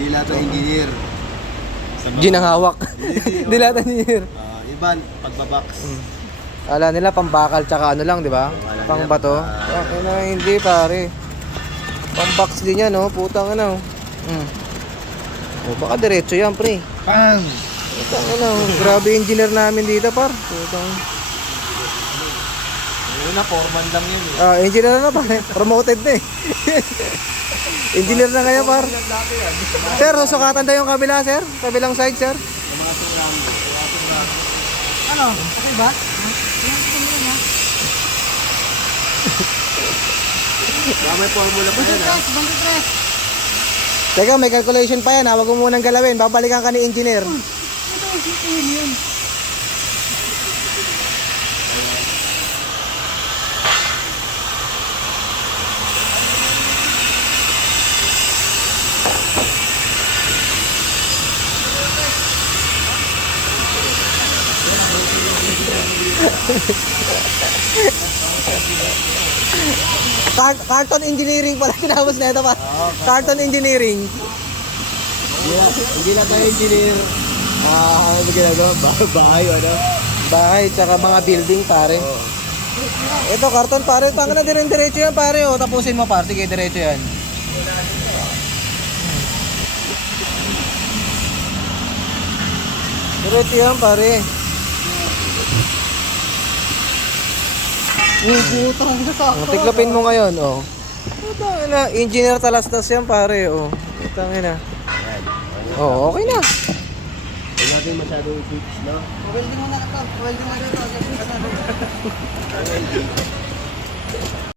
Hindi lahat ng engineer. Gin ang hawak. Hindi lahat ng engineer. Iban, pagbabox. Kala nila pambakal tsaka ano lang, di ba? Pang bato. Hindi pare. Pang box din yan, oh. Putang ano. Oh, baka diretso yan, pre. Bang! Putang ano. Grabe engineer namin dito, par. Putang. Una, foreman lang yun eh. Engineer na pare. Promoted na eh. Engineer na ngayon, par. Sir, susukatan daw yung kabila, sir. Kabilang side, sir. Ano? Okay ba? May formula pa yan, ha? Bangkit press. Teka, may calculation pa yan, ha. Huwag mo munang galawin. Babalikan ka ni engineer. Ito, sisihin yun. Carton engineering pala tinapos na ito pa. Carton engineering. Hindi lang tayo engineer. Ano ba ginagawa? Bahay, ano? Bahay tsaka mga building, pare. Ito karton, pare. Tanga na diretso yan, pare. O, tapusin mo, pare. Sige, diretso yan. Diretso yan, pare. Putang na sa Tiklopin mo ngayon, oh. Putang na, engineer talastas yan, pare, oh. Putang na. Oh, okay na. Huwag natin masyadong fix, no? Welding mo na ito. Welding mo na ito.